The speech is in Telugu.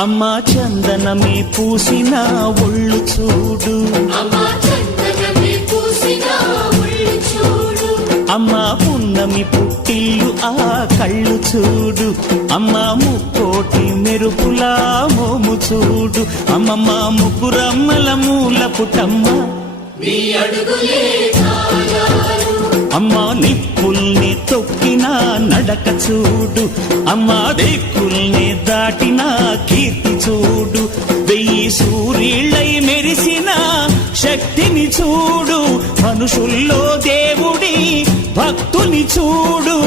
అమ్మా చందనమే పూసిన ఒళ్ళు చూడు, అమ్మా పున్నమి పుట్టిల్లు ఆ కళ్ళు చూడు, అమ్మా ముక్కోటి మెరుపులా మోము చూడు, అమ్మమ్మ ముగ్గురమ్మల మూల పుటమ్మ అమ్మా నిప్పుల్ని తొక్కిన నడక చూడు, అమ్మా దిక్కుల్ని దాటిన కీర్తి చూడు, 1000 సూర్యుళ్ళై మెరిసిన శక్తిని చూడు, మనుషుల్లో దేవుడి భక్తుని చూడు.